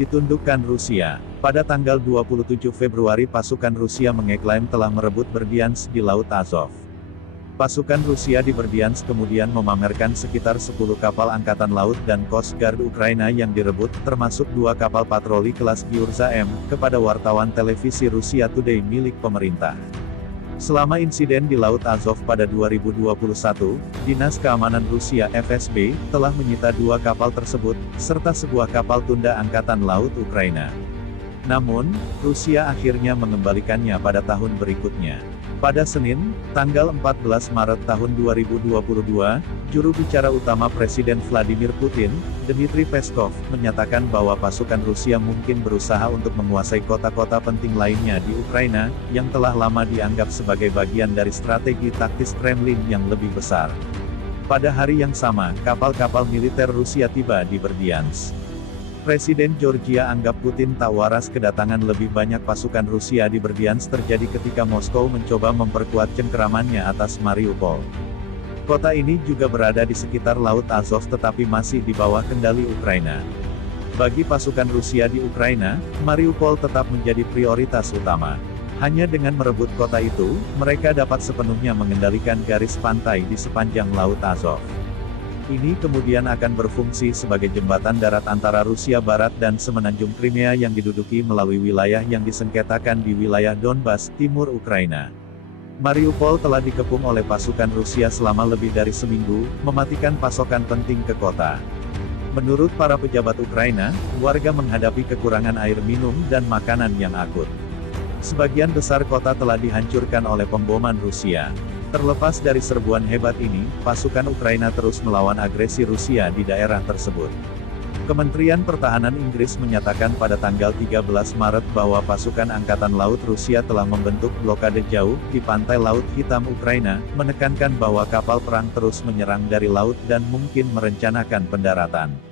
ditundukkan Rusia. Pada tanggal 27 Februari pasukan Rusia mengeklaim telah merebut Berdyansk di Laut Azov. Pasukan Rusia di Berdyansk kemudian memamerkan sekitar 10 kapal Angkatan Laut dan Coast Guard Ukraina yang direbut, termasuk 2 kapal patroli kelas Gyurza M, kepada wartawan televisi Rusia Today milik pemerintah. Selama insiden di Laut Azov pada 2021, Dinas Keamanan Rusia (FSB) telah menyita 2 kapal tersebut, serta sebuah kapal tunda Angkatan Laut Ukraina. Namun, Rusia akhirnya mengembalikannya pada tahun berikutnya. Pada Senin, tanggal 14 Maret tahun 2022, juru bicara utama Presiden Vladimir Putin, Dmitry Peskov, menyatakan bahwa pasukan Rusia mungkin berusaha untuk menguasai kota-kota penting lainnya di Ukraina, yang telah lama dianggap sebagai bagian dari strategi taktis Kremlin yang lebih besar. Pada hari yang sama, kapal-kapal militer Rusia tiba di Berdyansk. Presiden Georgia anggap Putin tak waras kedatangan lebih banyak pasukan Rusia di Berdyansk terjadi ketika Moskow mencoba memperkuat cengkeramannya atas Mariupol. Kota ini juga berada di sekitar Laut Azov tetapi masih di bawah kendali Ukraina. Bagi pasukan Rusia di Ukraina, Mariupol tetap menjadi prioritas utama. Hanya dengan merebut kota itu, mereka dapat sepenuhnya mengendalikan garis pantai di sepanjang Laut Azov. Ini kemudian akan berfungsi sebagai jembatan darat antara Rusia Barat dan semenanjung Crimea yang diduduki melalui wilayah yang disengketakan di wilayah Donbas, timur Ukraina. Mariupol telah dikepung oleh pasukan Rusia selama lebih dari seminggu, mematikan pasokan penting ke kota. Menurut para pejabat Ukraina, warga menghadapi kekurangan air minum dan makanan yang akut. Sebagian besar kota telah dihancurkan oleh pemboman Rusia. Terlepas dari serbuan hebat ini, pasukan Ukraina terus melawan agresi Rusia di daerah tersebut. Kementerian Pertahanan Inggris menyatakan pada tanggal 13 Maret bahwa pasukan Angkatan Laut Rusia telah membentuk blokade jauh di pantai Laut Hitam Ukraina, menekankan bahwa kapal perang terus menyerang dari laut dan mungkin merencanakan pendaratan.